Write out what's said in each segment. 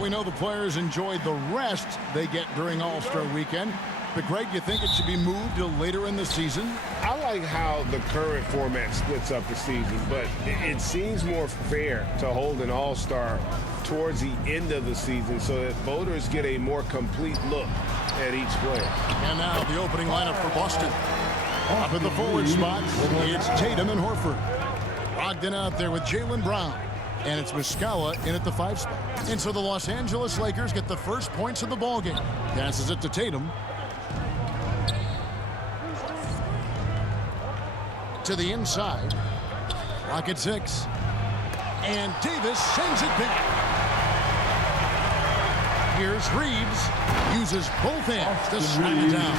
Well, we know the players enjoyed the rest they get during All-Star Weekend. But, Greg, you think it should be moved to later in the season? I like how the current format splits up the season, but it seems more fair to hold an All-Star towards the end of the season so that voters get a more complete look at each player. And now the opening lineup for Boston. Up in the forward spot, it's Tatum and Horford. Brogdon out there with Jaylen Brown. And it's Muscala in at the 5 spot. And so the Los Angeles Lakers get the first points of the ballgame. Passes it to Tatum. To the inside. Clock at 6. And Davis sends it back. Here's Reeves. Uses both hands to slam it down.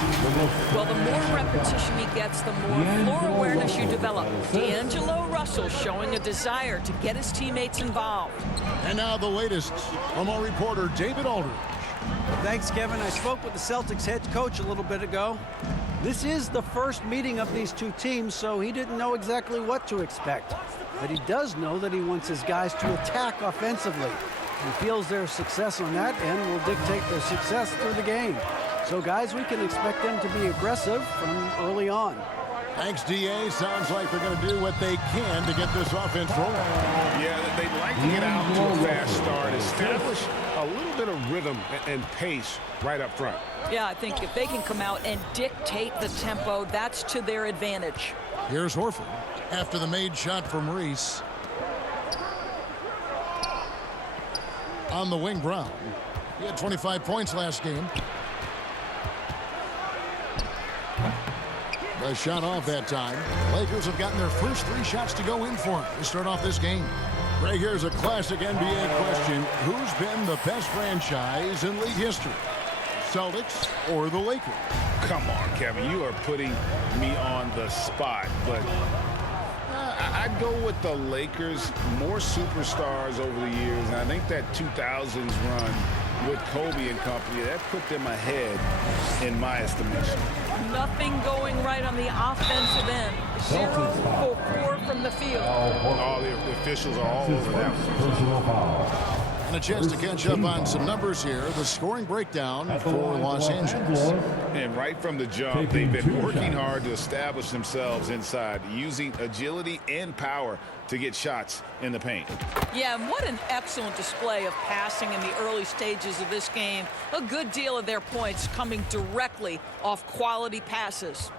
Well, the more repetition he gets, the more floor awareness you develop. D'Angelo Russell showing a desire to get his teammates involved. And now the latest from our reporter, David Aldridge. Thanks, Kevin. I spoke with the Celtics head coach a little bit ago. This is the first meeting of these two teams, so he didn't know exactly what to expect. But he does know that he wants his guys to attack offensively. He feels their success on that end will dictate their success through the game. So, guys, we can expect them to be aggressive from early on. Thanks, D.A. Sounds like they're going to do what they can to get this offense rolling. Yeah, they'd like to get out to a fast start, establish a little bit of rhythm and pace right up front. Yeah, I think if they can come out and dictate the tempo, that's to their advantage. Here's Horford after the made shot from Reese. On the wing, Brown. He had 25 points last game. The shot off that time. Lakers have gotten their first 3 shots to go in for him to start off this game. Right, here's a classic NBA question. Who's been the best franchise in league history? Celtics or the Lakers? Come on, Kevin. You are putting me on the spot, but I'd go with the Lakers. More superstars over the years, and I think that 2000s run with Kobe and company, that put them ahead in my estimation. Nothing going right on the offensive end. 0 for 4 from the field. All the officials are all over that one. And a chance to catch up on some numbers here. The scoring breakdown for Los Angeles. And right from the jump, they've been working hard to establish themselves inside, using agility and power to get shots in the paint. Yeah, and what an excellent display of passing in the early stages of this game. A good deal of their points coming directly off quality passes.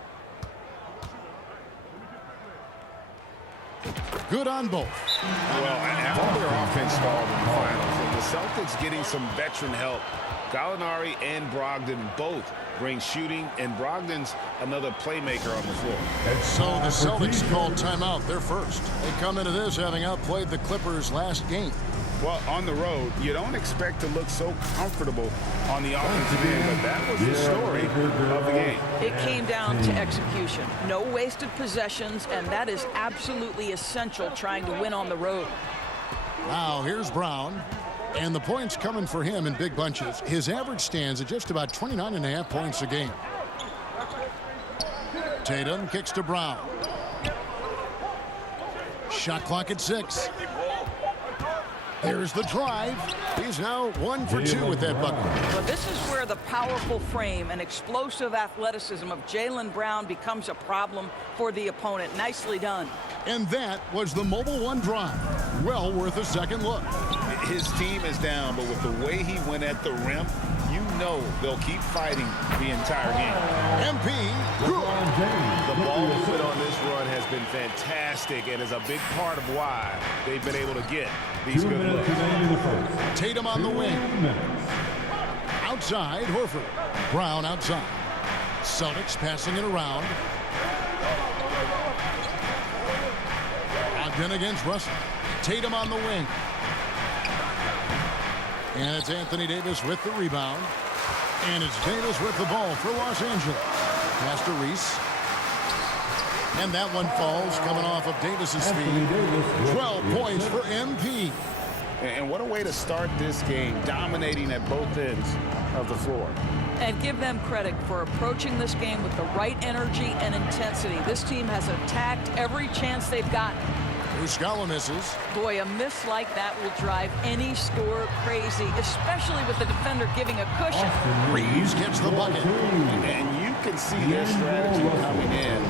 Good on both. Well, after their offense stalled in the finals, and the Celtics getting some veteran help, Gallinari and Brogdon both bring shooting, and Brogdon's another playmaker on the floor. So the Celtics called timeout. They're first. They come into this having outplayed the Clippers last game. Well, on the road, you don't expect to look so comfortable on the offensive end, but that was the story of the game. It came down to execution. No wasted possessions, and that is absolutely essential trying to win on the road. Now, here's Brown. And the points coming for him in big bunches. His average stands at just about 29.5 points a game. Tatum kicks to Brown. Shot clock at 6. There's the drive. He's now 1 for 2 with that bucket. Well, this is where the powerful frame and explosive athleticism of Jaylen Brown becomes a problem for the opponent. Nicely done. And that was the Mobile One drive. Well worth a second look. His team is down, but with the way he went at the rim, you know they'll keep fighting the entire game. MP, good. The ball movement on this run has been fantastic and is a big part of why they've been able to get these good looks. Tatum on the wing. Outside, Horford. Brown outside. Celtics passing it around. Ogden against Russell. Tatum on the wing. And it's Anthony Davis with the rebound. And it's Davis with the ball for Los Angeles. Pass to Reese. And that one falls coming off of Davis's feet. 12 points for MP. And what a way to start this game, dominating at both ends of the floor. And give them credit for approaching this game with the right energy and intensity. This team has attacked every chance they've gotten. Muscala misses. Boy, a miss like that will drive any scorer crazy, especially with the defender giving a cushion. Reeves gets the bucket. And you can see their strategy coming in.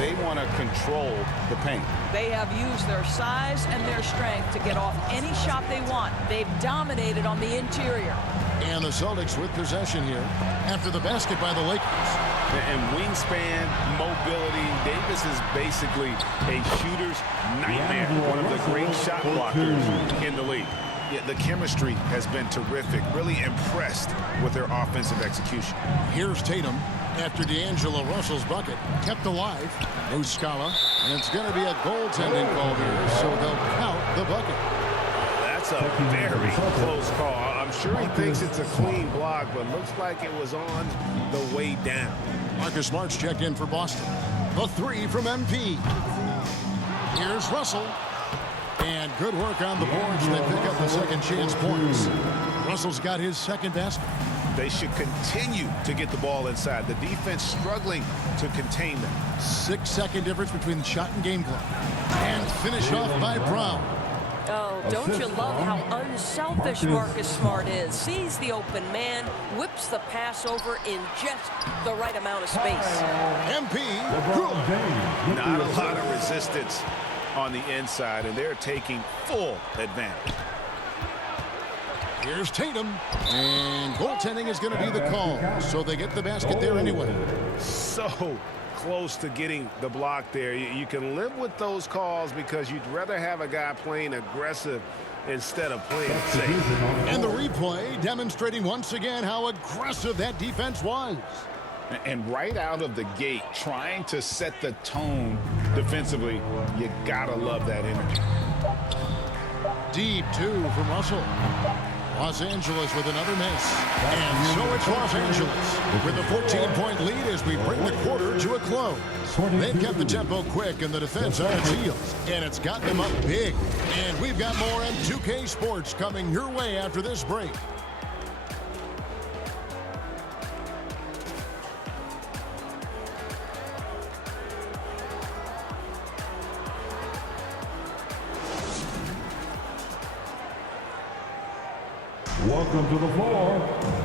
They want to control the paint. They have used their size and their strength to get off any shot they want. They've dominated on the interior. And the Celtics with possession here after the basket by the Lakers. And wingspan, mobility, Davis is basically a shooter's nightmare. One of the great shot blockers in the league. Yeah, the chemistry has been terrific. Really impressed with their offensive execution. Here's Tatum after D'Angelo Russell's bucket. Kept alive. Muscala. And it's going to be a goaltending call here, so they'll count the bucket. That's a very close call. I'm sure he thinks it's a clean block, but looks like it was on the way down. Marcus Smart's checked in for Boston. The three from MP. Here's Russell. And good work on the boards. They pick up the second chance points. Russell's got his second basket. They should continue to get the ball inside. The defense struggling to contain them. 6-second difference between shot and game clock. And finished off by Brown. Oh, don't you love how unselfish Marcus Smart is? Sees the open man, whips the pass over in just the right amount of space. MP. Not a lot of resistance on the inside, and they're taking full advantage. Here's Tatum. And goaltending is going to be the call. So they get the basket there anyway. So close to getting the block there. You can live with those calls because you'd rather have a guy playing aggressive instead of playing safe. And the replay demonstrating once again how aggressive that defense was. And right out of the gate, trying to set the tone defensively, you gotta love that energy. Deep two from Russell. Los Angeles with another miss. And so it's Los Angeles with a 14-point lead as we bring the quarter to a close. They've kept the tempo quick and the defense on its heels. And it's got them up big. And we've got more M2K Sports coming your way after this break. Welcome to the floor,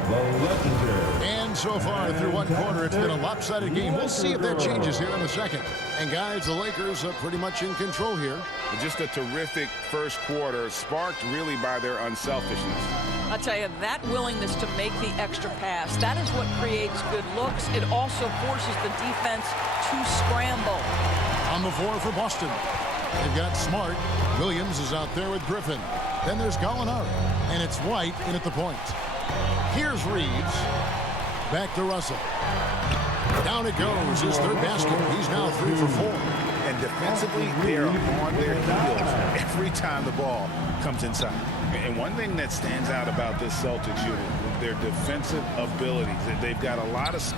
the legendary. And so far through one quarter, it's been a lopsided game. We'll see if that changes here in a second. And guys, the Lakers are pretty much in control here. Just a terrific first quarter, sparked really by their unselfishness. I'll tell you, that willingness to make the extra pass, that is what creates good looks. It also forces the defense to scramble. On the floor for Boston. They've got Smart. Williams is out there with Griffin. Then there's Gallinari. And it's White in at the point. Here's Reeves. Back to Russell. Down it goes. His third basket. He's now 3 for 4. And defensively, they're on their heels every time the ball comes inside. And one thing that stands out about this Celtics unit, their defensive abilities. They've got a lot of...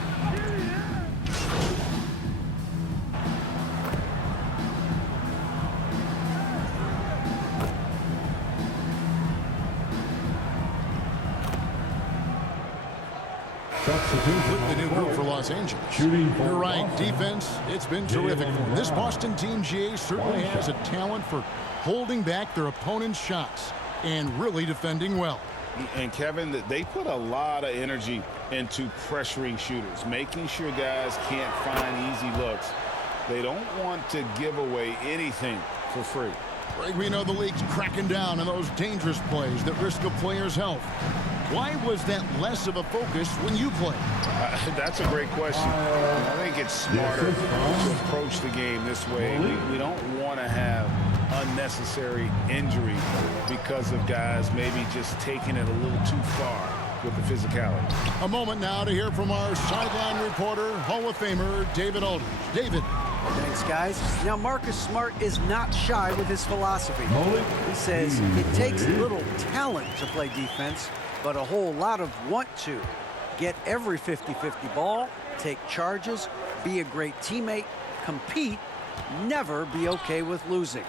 With the new group for Los Angeles. You're right. Defense, it's been terrific for them. This Boston team, GA, certainly has a talent for holding back their opponent's shots and really defending well. And Kevin, they put a lot of energy into pressuring shooters, making sure guys can't find easy looks. They don't want to give away anything for free. Right, we know the league's cracking down on those dangerous plays that risk a player's health. Why was that less of a focus when you played? That's a great question. I think it's smarter to approach the game this way. We don't want to have unnecessary injury because of guys maybe just taking it a little too far with the physicality. A moment now to hear from our sideline reporter, Hall of Famer David Aldridge. David. Thanks, guys. Now, Marcus Smart is not shy with his philosophy. He says it takes little talent to play defense, but a whole lot of want to. Get every 50-50 ball, take charges, be a great teammate, compete, never be okay with losing.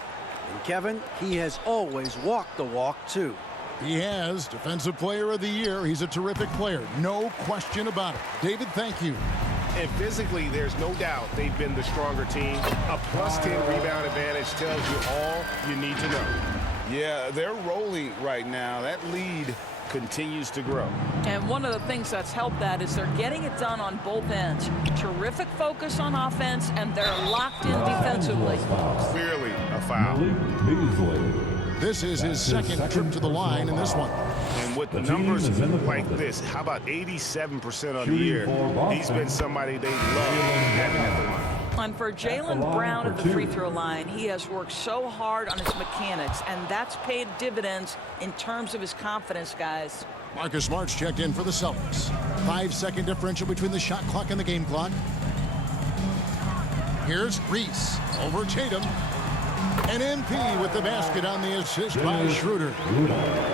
And Kevin, he has always walked the walk, too. He has. Defensive Player of the Year. He's a terrific player. No question about it. David, thank you. And physically, there's no doubt they've been the stronger team. A +10 rebound advantage tells you all you need to know. Yeah, they're rolling right now. That lead continues to grow. And one of the things that's helped that is they're getting it done on both ends. Terrific focus on offense, and they're locked in defensively. Clearly a foul. This is his second trip to the line in this one. And with numbers like this, how about 87% on the year? He's been somebody they love having at the line. And for Jaylen Brown at the free throw line, he has worked so hard on his mechanics, and that's paid dividends in terms of his confidence, guys. Marcus Smart's checked in for the Celtics. 5-second differential between the shot clock and the game clock. Here's Reese over Tatum. And MP with the basket on the assist by Schroeder.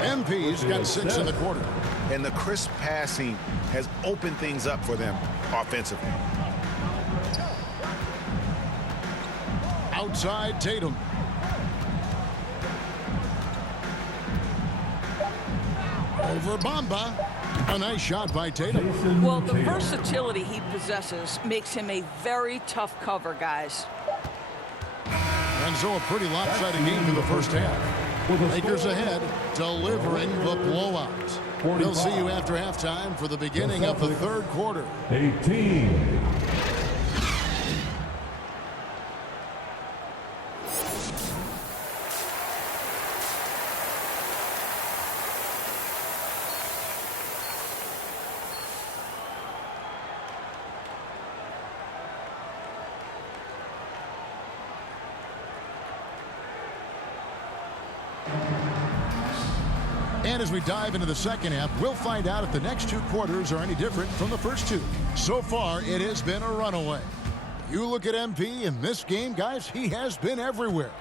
MP's got 6 in the quarter. And the crisp passing has opened things up for them offensively. Outside Tatum. Over Bamba. A nice shot by Tatum. Well, the versatility he possesses makes him a very tough cover, guys. And so a pretty lopsided game for the first half. Lakers ahead, delivering the blowout. We'll see you after halftime for the beginning of the third quarter. 18. And as we dive into the second half, we'll find out if the next 2 quarters are any different from the first 2. So far, it has been a runaway. You look at MP in this game, guys, he has been everywhere.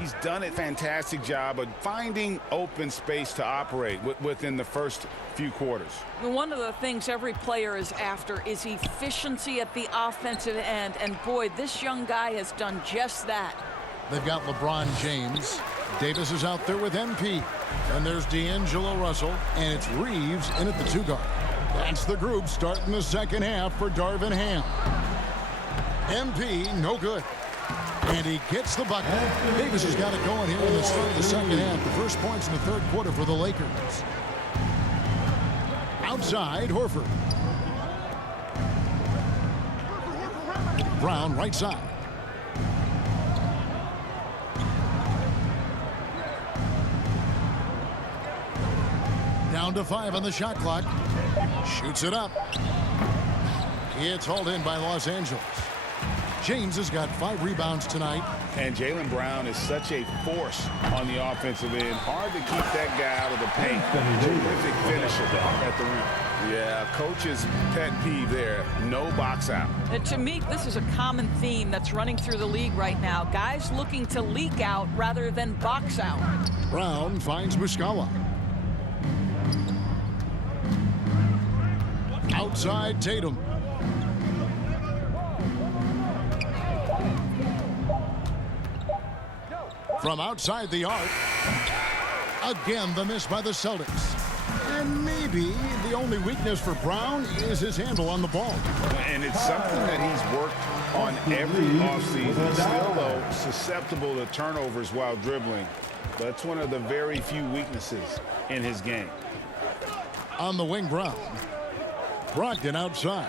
He's done a fantastic job of finding open space to operate within the first few quarters. One of the things every player is after is efficiency at the offensive end. And boy, this young guy has done just that. They've got LeBron James. Davis is out there with MP. And there's D'Angelo Russell. And it's Reeves in at the 2 guard. That's the group starting the second half for Darvin Ham. MP, no good. And he gets the bucket. Davis has got it going here in the start of the second half. The first points in the third quarter for the Lakers. Outside, Horford. Brown, right side. Down to 5 on the shot clock. Shoots it up. It's hauled in by Los Angeles. James has got 5 rebounds tonight. And Jaylen Brown is such a force on the offensive end. Hard to keep that guy out of the paint. Terrific finisher at the rim. Yeah, coach's pet peeve there. No box out. And to me, this is a common theme that's running through the league right now. Guys looking to leak out rather than box out. Brown finds Muscala. Outside Tatum. From outside the arc. Again, the miss by the Celtics. And maybe the only weakness for Brown is his handle on the ball. And it's something that he's worked on every offseason. Still, though, susceptible to turnovers while dribbling. That's one of the very few weaknesses in his game. On the wing, Brown. Brogdon outside.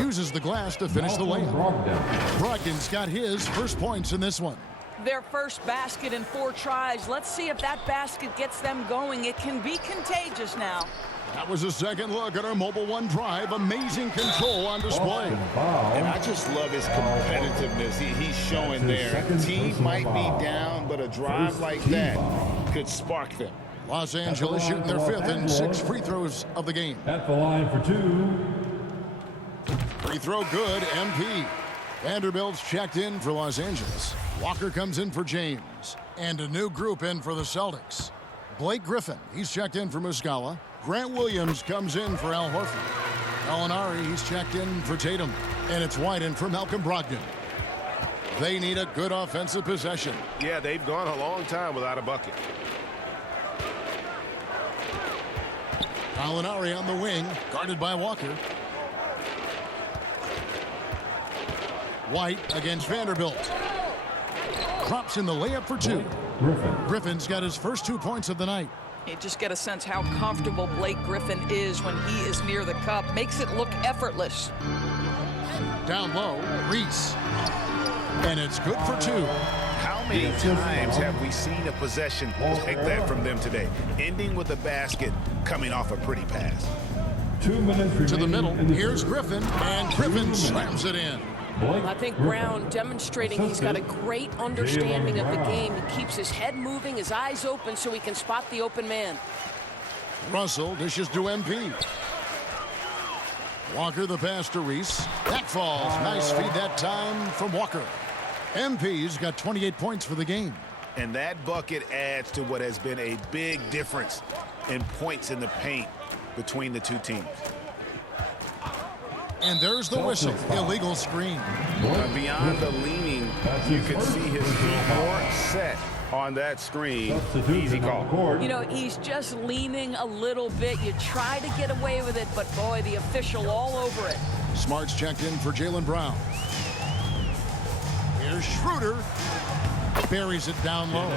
Uses the glass to finish the layup. Brogdon's got his first points in this one. Their first basket in 4 tries. Let's see if that basket gets them going. It can be contagious now. That was a second look at our Mobile One drive. Amazing control on display. And I just love his competitiveness he's showing there. The team might be down, but a drive like that could spark them. Los Angeles shooting their 5th and 6 free throws of the game. At the line for 2. Free throw good, MP. Vanderbilt's checked in for Los Angeles. Walker comes in for James. And a new group in for the Celtics. Blake Griffin, he's checked in for Muscala. Grant Williams comes in for Al Horford. Gallinari, he's checked in for Tatum. And it's White in for Malcolm Brogdon. They need a good offensive possession. Yeah, they've gone a long time without a bucket. Gallinari on the wing, guarded by Walker. White against Vanderbilt. Drops in the layup for two. Griffin's got his first 2 points of the night. You just get a sense how comfortable Blake Griffin is when he is near the cup. Makes it look effortless. Down low, Reese. And it's good for two. How many times have we seen a possession like that from them today? Ending with a basket, coming off a pretty pass. 2 minutes To the middle, remaining in the here's third. Griffin, and Griffin slams it in. I think Brown demonstrating he's got a great understanding of the game. He keeps his head moving, his eyes open so he can spot the open man. Russell dishes to MP. Walker the pass to Reese. That falls. Nice feed that time from Walker. MP's got 28 points for the game. And that bucket adds to what has been a big difference in points in the paint between the two teams. And there's the whistle. Illegal screen. Beyond the leaning, you can see his feet more set on that screen. Easy call. You know, he's just leaning a little bit. You try to get away with it, but boy, the official all over it. Smart's checked in for Jaylen Brown. Here's Schroeder. Buries it down low.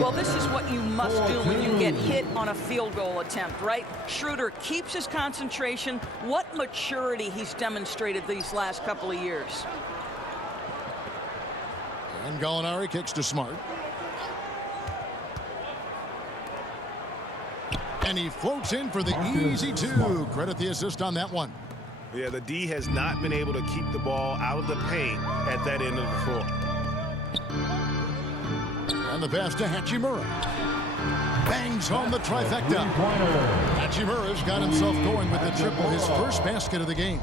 Well, this is what you must do when you get hit on a field goal attempt, right? Schroeder keeps his concentration. What maturity he's demonstrated these last couple of years. And Gallinari kicks to Smart. And he floats in for the easy two. Credit the assist on that one. Yeah, the D has not been able to keep the ball out of the paint at that end of the floor. And the pass to Hachimura. Bangs home the trifecta. Hachimura's got himself going with the triple, his first basket of the game.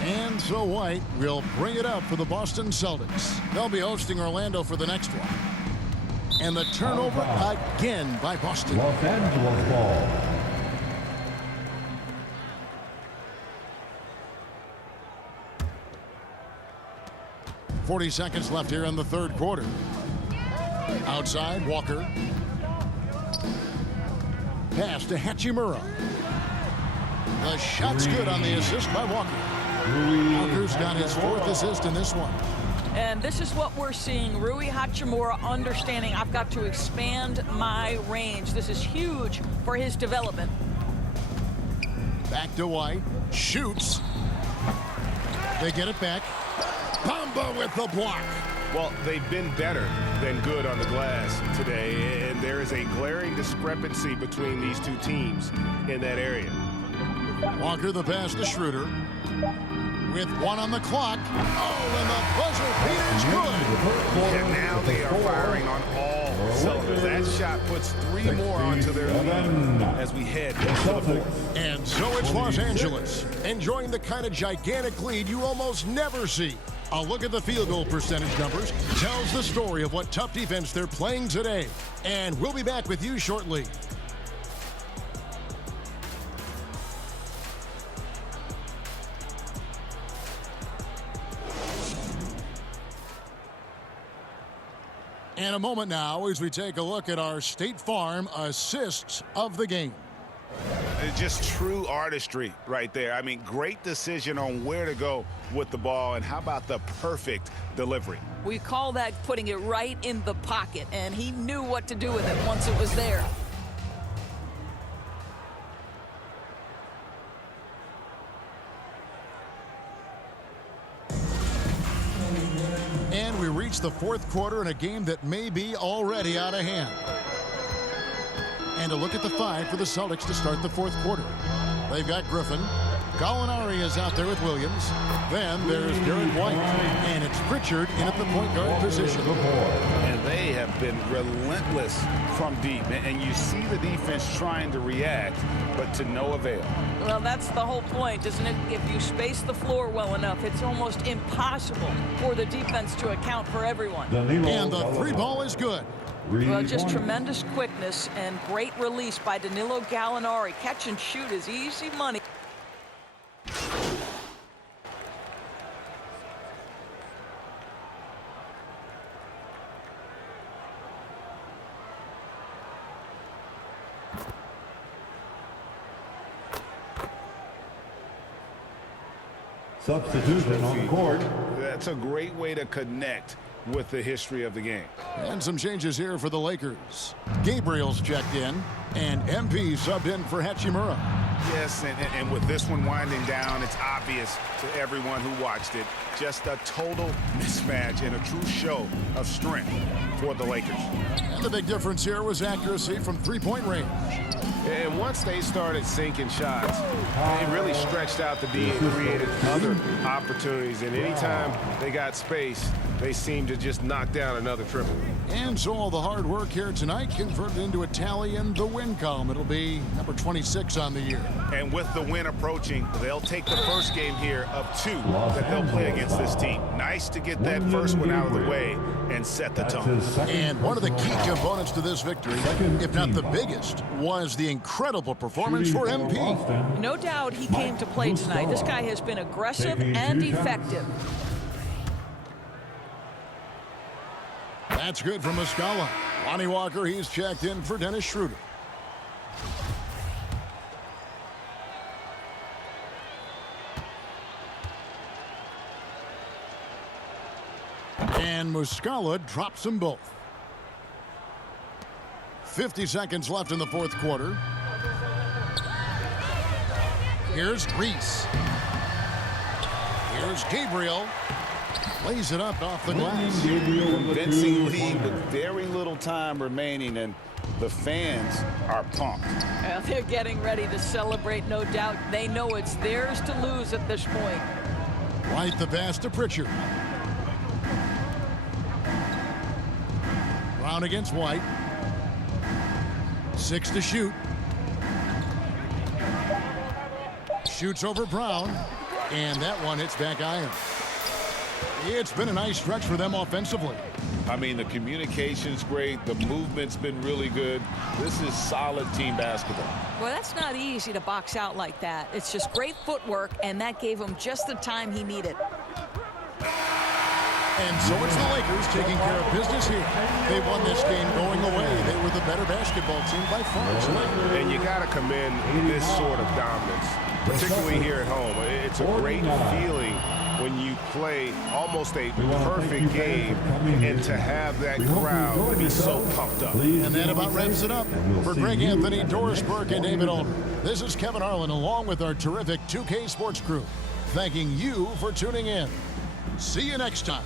And so White will bring it up for the Boston Celtics. They'll be hosting Orlando for the next one. And the turnover again by Boston. Los Angeles ball. .40 seconds left here in the third quarter. Outside, Walker. Pass to Hachimura. The shot's good on the assist by Walker. Walker's got his fourth assist in this one. And this is what we're seeing. Rui Hachimura understanding I've got to expand my range. This is huge for his development. Back to White. Shoots. They get it back. Bamba with the block. Well, they've been better than good on the glass today, and there is a glaring discrepancy between these two teams in that area. Walker the pass to Schroeder. With one on the clock. Oh, and the buzzer beater is good. And now they are firing on all cylinders. That shot puts three more onto their lead as we head to the fourth. And so it's Los Angeles, enjoying the kind of gigantic lead you almost never see. A look at the field goal percentage numbers tells the story of what tough defense they're playing today. And we'll be back with you shortly. And a moment now as we take a look at our State Farm assists of the game. It's just true artistry right there. I mean, great decision on where to go with the ball, and how about the perfect delivery? We call that putting it right in the pocket, and he knew what to do with it once it was there. And we reach the fourth quarter in a game that may be already out of hand. And a look at the five for the Celtics to start the fourth quarter. They've got Griffin. Gallinari is out there with Williams. Then there's Derek White. And it's Pritchard in at the point guard position. And they have been relentless from deep. And you see the defense trying to react, but to no avail. Well, that's the whole point, isn't it? If you space the floor well enough, it's almost impossible for the defense to account for everyone. And the three ball is good. Well, just tremendous quickness and great release by Danilo Gallinari. Catch and shoot is easy money. Substitution on court. That's a great way to connect with the history of the game. And some changes here for the Lakers. Gabriel's checked in, and MP subbed in for Hachimura. Yes, and with this one winding down, it's obvious to everyone who watched it. Just a total mismatch and a true show of strength for the Lakers. And the big difference here was accuracy from three-point range. And once they started sinking shots, they really stretched out the D and created other opportunities. And anytime they got space, they seemed to just knock down another triple. And so all the hard work here tonight converted into a tally in the win column. It'll be number 26 on the year. And with the win approaching, they'll take the first game here of 2 that they'll play against this team. Nice to get that first one out of the way and set the tone. And one of the key components to this victory, if not the biggest, was the incredible performance for MP. No doubt he came to play tonight. This guy has been aggressive and effective. That's good from Muscala. Lonnie Walker, he's checked in for Dennis Schroeder. And Muscala drops them both. 50 seconds left in the fourth quarter. Here's Reese. Here's Gabriel. Lays it up off the glass. Convincing lead with very little time remaining, and the fans are pumped. Well, they're getting ready to celebrate, no doubt. They know it's theirs to lose at this point. Right the pass to Pritchard. Brown against White. 6 to shoot. Shoots over Brown, and that one hits back iron. It's been a nice stretch for them offensively. I mean, the communication's great. The movement's been really good. This is solid team basketball. Well, that's not easy to box out like that. It's just great footwork, and that gave him just the time he needed. And so it's the Lakers taking care of business here. They won this game going away. They were the better basketball team by far tonight. And you got to commend this sort of dominance, particularly here at home. It's a great feeling when you play almost a perfect game and to have that crowd be so pumped up. And that about wraps it up. For Greg Anthony, Doris Burke, and David Ulmer, this is Kevin Harlan along with our terrific 2K Sports crew, thanking you for tuning in. See you next time.